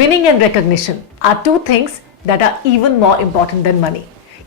Winning and recognition are two things that are even more important than money.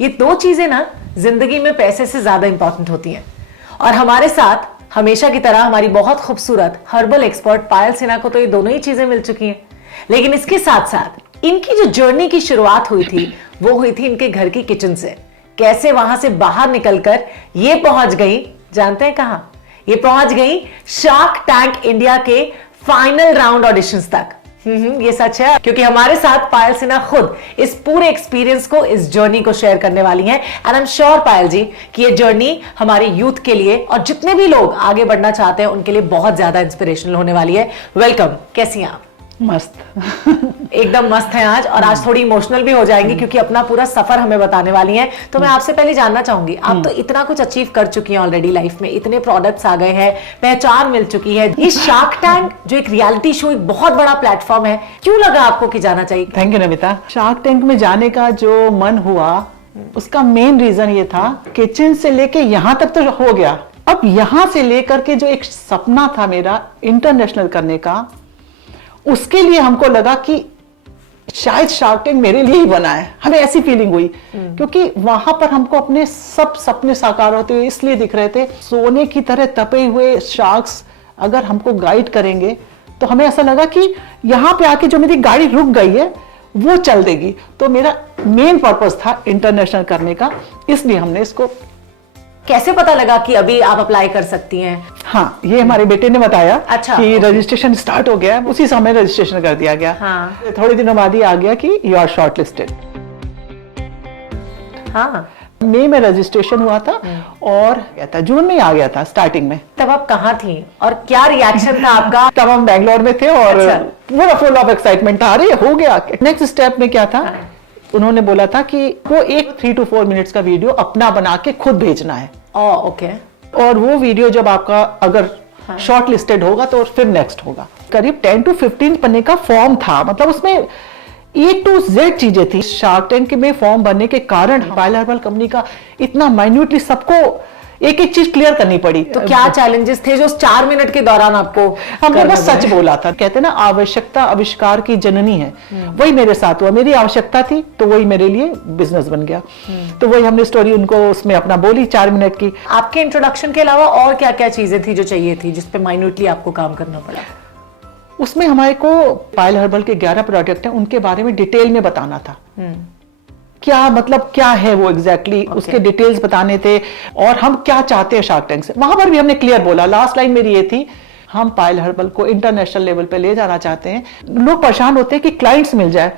ये दो चीजें ना जिंदगी में पैसे से ज्यादा इंपॉर्टेंट होती हैं। और हमारे साथ हमेशा की तरह हमारी बहुत खूबसूरत हर्बल एक्सपर्ट पायल सिन्हा को तो ये दोनों ही चीजें मिल चुकी हैं, लेकिन इसके साथ साथ इनकी जो जर्नी की शुरुआत हुई थी वो हुई थी इनके घर की किचन से। कैसे वहां से बाहर निकलकर ये पहुंच गई, जानते हैं कहां? ये पहुंच गई शार्क टैंक इंडिया के फाइनल राउंड ऑडिशंस तक। ये सच है, क्योंकि हमारे साथ पायल सिन्हा खुद इस पूरे एक्सपीरियंस को, इस जर्नी को शेयर करने वाली हैं। एंड आई एम श्योर पायल जी कि ये जर्नी हमारे यूथ के लिए और जितने भी लोग आगे बढ़ना चाहते हैं उनके लिए बहुत ज्यादा इंस्पिरेशनल होने वाली है। वेलकम, कैसी हैं आप? मस्त एकदम मस्त है आज, और आज थोड़ी इमोशनल भी हो जाएंगी क्योंकि अपना पूरा सफर हमें बताने वाली हैं। तो मैं आपसे पहले जानना चाहूंगी, आप तो इतना कुछ अचीव कर चुकी हैं ऑलरेडी लाइफ में, इतने प्रोडक्ट्स आ गए हैं, पहचान मिल चुकी है। ये शार्क टैंक जो एक रियलिटी शो, एक बहुत बड़ा प्लेटफॉर्म है, क्यों लगा आपको कि जाना चाहिए? Thank you Namita. Shark tank में जाने का जो मन हुआ उसका मेन रीजन ये था, किचन से लेके यहाँ तक तो हो गया, अब यहाँ से लेकर के जो एक सपना था मेरा इंटरनेशनल करने का, उसके लिए हमको लगा कि शायद शार्क टैंक मेरे लिए ही बना है। हमें ऐसी फीलिंग हुई क्योंकि वहां पर हमको अपने सब सपने साकार होते हुए इसलिए दिख रहे थे। सोने की तरह तपे हुए शार्क्स अगर हमको गाइड करेंगे तो हमें ऐसा लगा कि यहाँ पे आके जो मेरी गाड़ी रुक गई है वो चल देगी। तो मेरा मेन पर्पस था इंटरनेशनल करने का, इसलिए हमने इसको। कैसे पता लगा कि अभी आप अप्लाई कर सकती हैं? हाँ, ये हमारे बेटे ने बताया। अच्छा, कि रजिस्ट्रेशन स्टार्ट हो गया है, उसी समय रजिस्ट्रेशन कर दिया गया। हाँ। थोड़े दिनों बाद ही आ गया कि यू आर शॉर्ट लिस्टेड। हाँ, मई में रजिस्ट्रेशन हुआ था और गया था, जून में आ गया था स्टार्टिंग में। तब आप कहाँ थी और क्या रिएक्शन था आपका? तब हम बैंगलोर में थे और अच्छा। पूरा फुल ऑफ एक्साइटमेंट था, अरे हो गया। नेक्स्ट स्टेप में क्या था, हाँ। उन्होंने बोला था कि वो एक 3 to 4 मिनट्स का वीडियो अपना बना के खुद भेजना है। ओके। और वो वीडियो जब आपका अगर शॉर्ट लिस्टेड होगा तो फिर नेक्स्ट होगा। करीब 10 to 15 पन्ने का फॉर्म था, मतलब उसमें A to Z चीजें थी। शार्क टैंक में फॉर्म बनने के कारण पायल हर्बल कंपनी का इतना माइन्यूटली सबको एक एक चीज क्लियर करनी पड़ी। तो क्या चैलेंजेस थे जो उस 4 मिनट के दौरान आपको? हमने बस सच बोला था। कहते हैं ना, आवश्यकता आविष्कार की जननी है। वही मेरे साथ हुआ, मेरी आवश्यकता थी तो वही मेरे लिए बिजनेस बन गया। तो वही हमने स्टोरी उनको उसमें अपना बोली 4 मिनट की। आपके इंट्रोडक्शन के अलावा और क्या क्या चीजें थी जो चाहिए थी, जिसपे माइन्यूटली आपको काम करना पड़ा? उसमें हमारे को पायल हर्बल के 11 प्रोडक्ट हैं, उनके बारे में डिटेल में बताना था। क्या मतलब क्या है वो एग्जैक्टली उसके डिटेल्स बताने थे, और हम क्या चाहते हैं शार्क टैंक से। वहां पर भी हमने क्लियर बोला। लास्ट लाइन मेरी ये थी, हम पायल हर्बल को इंटरनेशनल लेवल पे ले जाना चाहते हैं। लोग परेशान होते हैं कि क्लाइंट्स मिल जाए,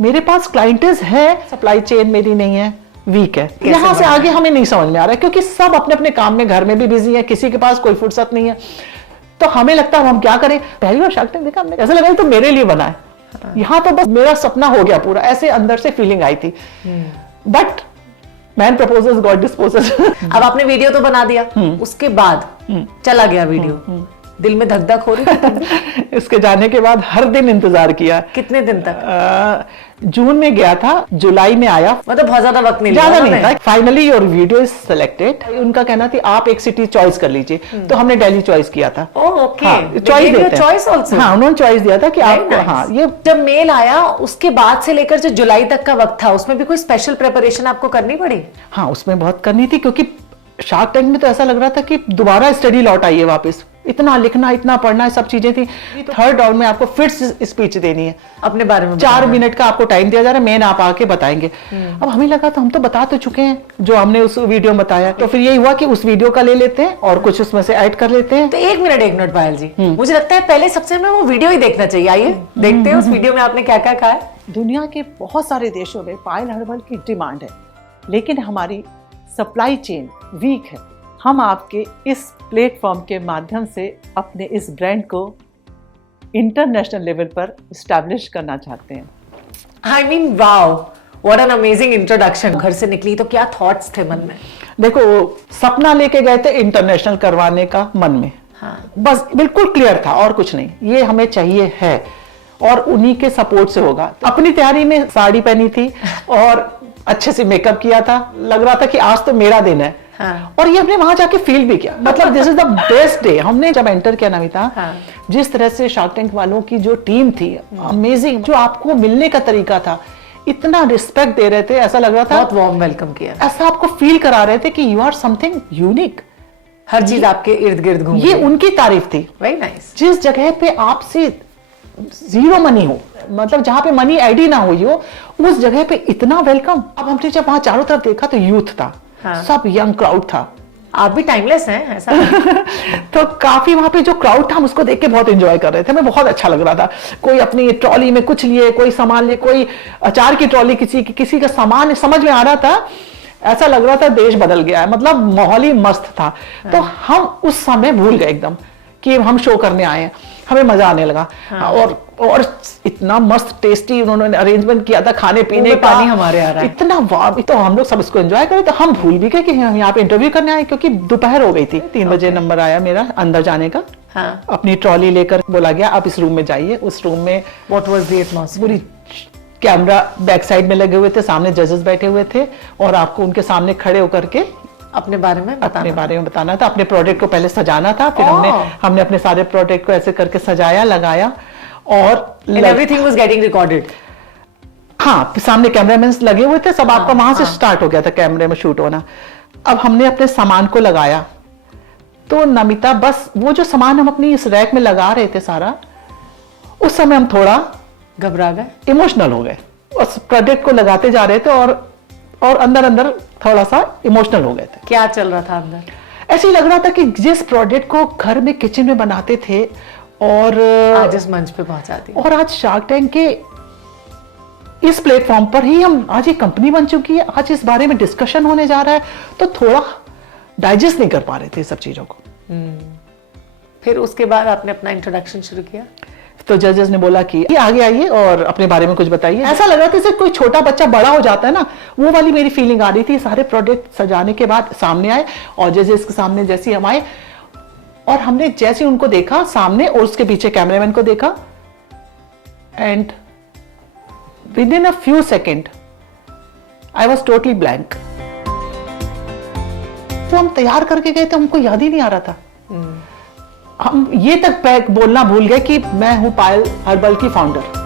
मेरे पास क्लाइंट्स है, सप्लाई चेन मेरी नहीं है, वीक है। यहाँ से आगे हमें नहीं समझ में आ रहा है क्योंकि सब अपने अपने काम में, घर में भी बिजी है, किसी के पास कोई फुर्सत नहीं है। तो हमें लगता है हम क्या करें। पहली बार शार्क टैंक देखा हमने, ऐसा लगा तो मेरे लिए बना है, यहाँ तो बस मेरा सपना हो गया पूरा, ऐसे अंदर से फीलिंग आई थी। But man proposes God disposes. अब आपने वीडियो तो बना दिया, उसके बाद चला गया वीडियो, दिल में धक धक हो रही थी? इसके जाने के बाद हर दिन इंतजार किया। कितने दिन तक? जून में गया था, जुलाई में आया। मतलब बहुत ज्यादा वक्त नहीं ज्यादा नहीं था। Finally your video is selected. उनका कहना था आप एक सिटी चॉइस कर लीजिए, तो हमने दिल्ली चॉइस किया था। ओके, चॉइस देते हैं। Choice also? हाँ, उन्होंने चॉइस दिया था कि आपको। हाँ, ये जब मेल आया उसके बाद से लेकर जो जुलाई तक का वक्त था, उसमें भी कोई स्पेशल प्रिपरेशन आपको करनी पड़ी? हाँ, उसमें बहुत करनी थी क्योंकि शार्क टैंक में तो ऐसा लग रहा था कि दोबारा स्टडी लौट आई है वापस। इतना लिखना, इतना पढ़ना, सब चीजें थी। थर्ड राउंड में आपको फिर स्पीच देनी है अपने बारे में। 4 मिनट का आपको टाइम दिया जा रहा है, मेन आप आके बताएंगे। अब हमें लगा तो हम तो बता तो चुके हैं जो हमने उस वीडियो में बताया, तो फिर यही हुआ कि उस वीडियो का ले लेते हैं और कुछ उसमें से ऐड कर लेते हैं। तो एक मिनट पायल जी, मुझे लगता है पहले सबसे हमें वो वीडियो ही देखना चाहिए। आइए देखते हैं उस वीडियो में आपने क्या क्या कहा है। दुनिया के बहुत सारे देशों में पायल हर्बल की डिमांड है, लेकिन हमारी सप्लाई चेन वीक है। हम आपके इस प्लेटफॉर्म के माध्यम से अपने इस ब्रांड को इंटरनेशनल लेवल पर एस्टैब्लिश करना चाहते हैं। I mean wow, what an amazing introduction. घर से निकली तो क्या थॉट्स थे मन में? देखो, सपना लेके गए थे इंटरनेशनल करवाने का मन में। हाँ। बस बिल्कुल क्लियर था और कुछ नहीं, ये हमें चाहिए है और उन्हीं के सपोर्ट से होगा। अपनी तैयारी में साड़ी पहनी थी और अच्छे से मेकअप किया था, लग रहा था कि आज तो मेरा दिन है। हाँ। और ये हमने वहां जाके फील भी किया, मतलब this is the best day. हमने जब एंटर किया नमिता, हाँ। जिस तरह से शार्क टैंक वालों की जो टीम थी, अमेजिंग, जो आपको मिलने का तरीका था, इतना रिस्पेक्ट दे रहे थे, ऐसा लग रहा था, बहुत वार्म वेलकम किया, ऐसा आपको फील करा रहे थे कि यू आर समथिंग यूनिक, हर चीज आपके इर्द गिर्द घूम ये उनकी तारीफ थी। Very nice. जिस जगह पे आपसे जीरो मनी हो, मतलब जहां पे मनी ऐड ही ना हुई हो, उस जगह पे इतना वेलकम। अब हमने जब वहां चारों तरफ देखा तो यूथ था, हाँ। सब यंग क्राउड था। आप भी टाइमलेस हैं ऐसा तो काफी वहां पे जो क्राउड था, हम उसको देख के बहुत एंजॉय कर रहे थे, हमें बहुत अच्छा लग रहा था। कोई अपनी ट्रॉली में कुछ लिए, कोई सामान लिए, कोई अचार की ट्रॉली, किसी का सामान समझ में आ रहा था, ऐसा लग रहा था देश बदल गया है, मतलब माहौल ही मस्त था। तो हम उस समय भूल गए एकदम कि हम शो करने आए हैं, हमें मजा आने लगा। हाँ। और इतना मस्त टेस्टी उन्होंने अरेंजमेंट किया था खाने पीने का, पानी हमारे आ रहा है, इतना वाह। तो हम लोग सब इसको एंजॉय करें, तो हम भूल भी गए कि हम यहाँ पे इंटरव्यू करने आए, क्योंकि दोपहर हो गई थी। 3 बजे नंबर आया मेरा अंदर जाने का। हाँ। अपनी ट्रॉली लेकर बोला गया आप इस रूम में जाइए। उस रूम में व्हाट वाज द एटमॉस्फेयर? पूरी कैमरा बैक साइड में लगे हुए थे, सामने जजेस बैठे हुए थे, और आपको उनके सामने खड़े होकर के अपने बारे में बताना था, अपने प्रोडक्ट को पहले सजाना था। फिर हमने अपने सारे प्रोडक्ट को ऐसे करके सजाया, लगाया, और एवरीथिंग वाज गेटिंग रिकॉर्डेड। हाँ, सामने कैमरामैन लगे हुए थे, सब आपका वहां से स्टार्ट हो गया था कैमरे में शूट होना। अब हमने अपने सामान को लगाया, तो नमिता बस वो जो सामान हम अपनी इस रैक में लगा रहे थे सारा, उस समय हम थोड़ा घबरा गए, इमोशनल हो गए, उस प्रोडक्ट को लगाते जा रहे थे, और अंदर अंदर थोड़ा सा इमोशनल हो गए थे। क्या चल रहा था अंदर? ऐसे ही लग रहा था कि जिस प्रोडक्ट को घर में किचन में बनाते थे, और आज इस मंच पे पहुंचा दिया, और आज शार्क टैंक के इस प्लेटफॉर्म पर ही हम, आज ये कंपनी बन चुकी है, आज इस बारे में डिस्कशन होने जा रहा है, तो थोड़ा डाइजेस्ट नहीं कर पा रहे थे सब चीजों को। फिर उसके बाद आपने अपना इंट्रोडक्शन शुरू किया, तो जजेस ने बोला कि आगे आइए और अपने बारे में कुछ बताइए। ऐसा लग रहा था जैसे कोई छोटा बच्चा बड़ा हो जाता है ना, वो वाली मेरी फीलिंग आ रही थी। सारे प्रोडक्ट सजाने के बाद सामने आए, और जजेस के सामने जैसे हम आए, और हमने जैसे उनको देखा सामने, और उसके पीछे कैमरामैन को देखा, and with in a few second I was totally blank. तो हम तैयार करके गए थे, हमको याद ही नहीं आ रहा था। हम ये तक बोलना भूल गए कि मैं हूं पायल हर्बल की फाउंडर।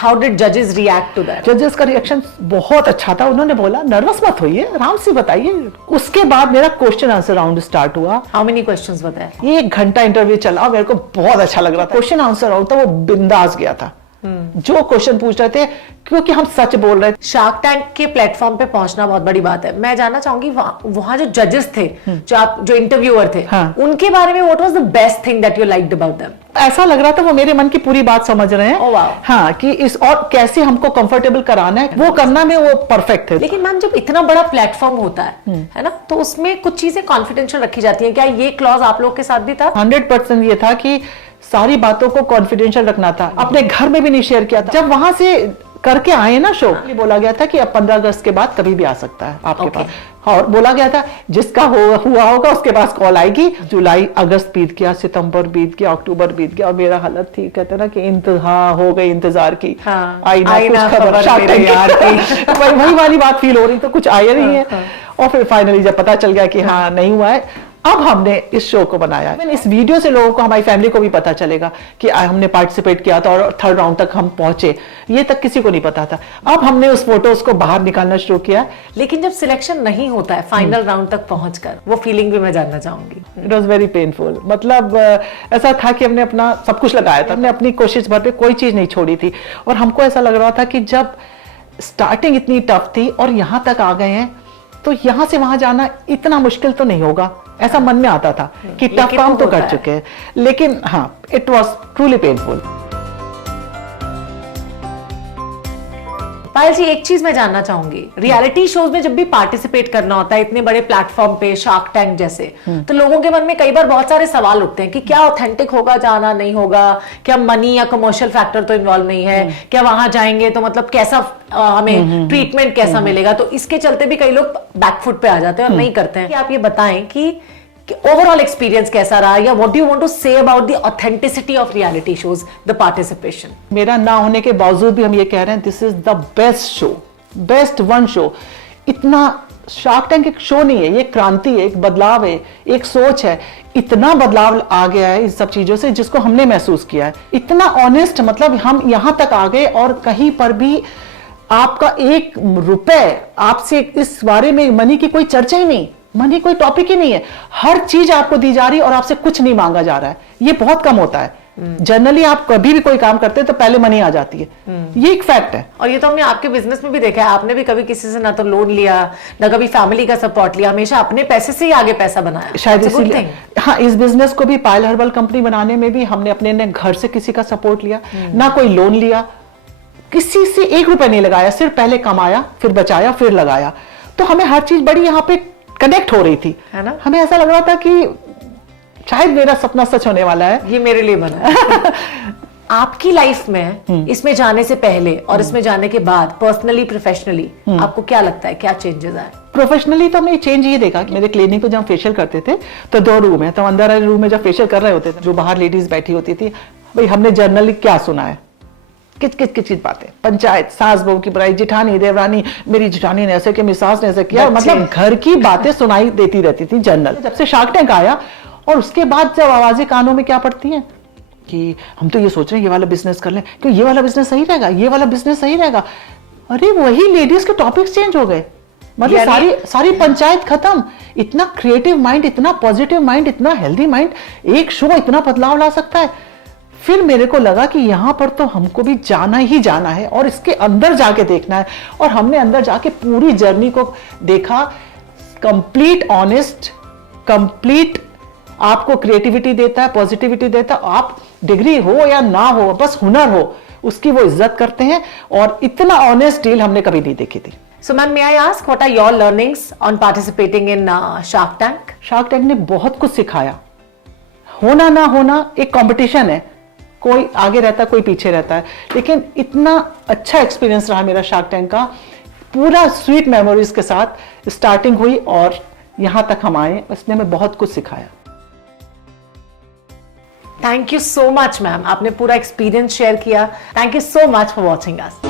हाउ डिड जजेस रिएक्ट टू दैट? जजेस का रिएक्शन बहुत अच्छा था। उन्होंने बोला नर्वस मत होइए, आराम से बताइए। उसके बाद मेरा क्वेश्चन आंसर राउंड स्टार्ट हुआ। How many questions were there? 1 घंटा इंटरव्यू चला, मेरे को बहुत अच्छा लग रहा था। क्वेश्चन आंसर राउंड था, वो बिंदास गया था। जो क्वेश्चन पूछ रहे थे, क्योंकि हम सच बोल रहे थे। शार्क टैंक के प्लेटफॉर्म पे पहुंचना बहुत बड़ी बात है। मैं जानना चाहूंगी वहां जो जजेस थे, जो इंटरव्यूअर थे, हाँ। उनके बारे में what was the best thing that you liked about them? ऐसा लग रहा था वो मेरे मन की पूरी बात समझ रहे हैं। Oh, wow. हाँ, कि इस और कैसे हमको कंफर्टेबल कराना है, वो करना में वो परफेक्ट थे। लेकिन मैम, जब इतना बड़ा प्लेटफॉर्म होता है ना, तो उसमें कुछ चीजें कॉन्फिडेंशियल रखी जाती हैं। क्या ये क्लॉज आप लोग के साथ भी था? 100% ये था कि सारी बातों को कॉन्फिडेंशियल रखना था। अपने घर में भी नहीं शेयर किया था। जब वहां से करके आए ना शो, बोला गया था कि अब 15 अगस्त के बाद कभी भी आ सकता है आपके पास। और बोला गया था जिसका हुआ होगा उसके पास कॉल आएगी। जुलाई अगस्त बीत गया, सितंबर बीत गया, अक्टूबर बीत गया, और मेरा हालत थी, कहते ना कि इंतहा हो गई इंतजार की। हाँ, आई ना कुछ खबर यार की। वही वाली बात फील हो रही, तो कुछ आया नहीं है। और फिर फाइनली जब पता चल गया कि हाँ नहीं हुआ है, अब हमने इस शो को बनाया है। इस वीडियो से लोगों को, हमारी फैमिली को भी पता चलेगा कि हमने पार्टिसिपेट किया था और 3rd राउंड तक हम पहुंचे। ये तक किसी को नहीं पता था। अब हमने उस फोटोज को बाहर निकालना शुरू किया। लेकिन जब सिलेक्शन नहीं होता है फाइनल राउंड तक पहुंचकर, वो फीलिंग भी मैं जानना चाहूंगी। It was very painful. मतलब ऐसा था कि हमने अपना सब कुछ लगाया था, हमने अपनी कोशिश भर पे कोई चीज नहीं छोड़ी थी। और हमको ऐसा लग रहा था कि जब स्टार्टिंग इतनी टफ थी और यहां तक आ गए हैं, तो यहां से वहां जाना इतना मुश्किल तो नहीं होगा, ऐसा मन में आता था कि टफ काम तो कर चुके हैं। लेकिन हाँ, इट वॉज ट्रूली पेनफुल। पायल जी, एक चीज मैं जानना चाहूंगी, रियलिटी शोज में जब भी पार्टिसिपेट करना होता है इतने बड़े प्लेटफॉर्म पे, शार्क टैंक जैसे, तो लोगों के मन में कई बार बहुत सारे सवाल उठते हैं कि क्या ऑथेंटिक होगा, जाना नहीं होगा, क्या मनी या कमर्शियल फैक्टर तो इन्वॉल्व नहीं है, क्या वहां जाएंगे तो मतलब कैसा हमें ट्रीटमेंट कैसा मिलेगा। तो इसके चलते भी कई लोग बैकफुट पे आ जाते हैं और नहीं करते हैं। आप ये बताएं कि ओवरऑल एक्सपीरियंस कैसा रहा, या what do you want to say about the authenticity of reality shows, the participation? मेरा ना होने के बावजूद भी हम ये कह रहे हैं this is the best show, best one show. इतना शार्क टैंक एक शो नहीं है, ये क्रांति है, एक बदलाव है, एक सोच है। इतना बदलाव आ गया है इन सब चीजों से जिसको हमने महसूस किया है। इतना ऑनेस्ट, मतलब हम यहां तक आ गए और कहीं पर भी आपका 1 रुपए आपसे इस बारे में मनी की कोई चर्चा ही नहीं, मनी कोई टॉपिक ही नहीं है। हर चीज आपको दी जा रही है और आपसे कुछ नहीं मांगा जा रहा है। ये बहुत कम होता है। जनरली आप कभी भी कोई काम करते हैं तो पहले मनी आ जाती है, ये एक फैक्ट है। और ये तो हमने आपके बिजनेस में भी देखा है, आपने भी कभी किसी से ना तो लोन लिया ना कभी फैमिली का सपोर्ट लिया, हमेशा अपने पैसे से ही आगे पैसा बनाया। शायद इसीलिए हाँ, इस बिजनेस को भी पायल हर्बल कंपनी बनाने में भी हमने अपने घर से किसी का सपोर्ट लिया, ना कोई लोन लिया, किसी से 1 रुपए नहीं लगाया, सिर्फ पहले कमाया, फिर बचाया, फिर लगाया। तो हमें हर चीज बड़ी यहाँ पे कनेक्ट हो रही थी, है ना? हमें ऐसा लग रहा था कि शायद मेरा सपना सच होने वाला है, ये मेरे लिए बना। आपकी लाइफ में इसमें जाने से पहले और इसमें जाने के बाद पर्सनली प्रोफेशनली आपको क्या लगता है, क्या चेंजेस आए? प्रोफेशनली तो हमने चेंज ये देखा कि मेरे क्लिनिक पे जब फेशियल करते थे तो 2 रूम है, तो अंदर वाले रूम में जब फेशियल कर रहे होते थे, जो बाहर लेडीज बैठी होती थी, भाई हमने जनरली क्या सुना है, किच बातें, पंचायत, सास बहू की बुराई, जिठानी देवरानी, मेरी जिठानी ने ऐसे किया, मेरी सास ने ऐसे किया, मतलब घर की बातें सुनाई देती रहती थी जनरल। जब से शार्क टैंक आया और उसके बाद जब आवाजें कानों में क्या पड़ती हैं कि हम तो ये सोच रहे हैं ये वाला बिजनेस कर लें, क्यों ये वाला बिजनेस सही रहेगा, ये वाला बिजनेस सही रहेगा। अरे वही लेडीज के टॉपिक्स चेंज हो गए, मतलब सारी पंचायत खत्म। इतना क्रिएटिव माइंड, इतना पॉजिटिव माइंड, इतना हेल्दी माइंड, एक शो इतना बदलाव ला सकता है। फिर मेरे को लगा कि यहां पर तो हमको भी जाना ही जाना है और इसके अंदर जाके देखना है। और हमने अंदर जाके पूरी जर्नी को देखा, कंप्लीट ऑनेस्ट, कंप्लीट आपको क्रिएटिविटी देता है, पॉजिटिविटी देता है। आप डिग्री हो या ना हो, बस हुनर हो, उसकी वो इज्जत करते हैं। और इतना ऑनेस्ट डील हमने कभी नहीं देखी थी। So ma'am, may I ask what are your learnings on participating in Shark Tank? Shark tank ने बहुत कुछ सिखाया। होना ना होना एक कंपटीशन है, कोई आगे रहता है, कोई पीछे रहता है, लेकिन इतना अच्छा एक्सपीरियंस रहा मेरा शार्क टैंक का। पूरा स्वीट मेमोरीज के साथ स्टार्टिंग हुई और यहां तक हम आए, इसने हमें बहुत कुछ सिखाया। Thank you so much ma'am, आपने पूरा एक्सपीरियंस शेयर किया। Thank you so much for watching us.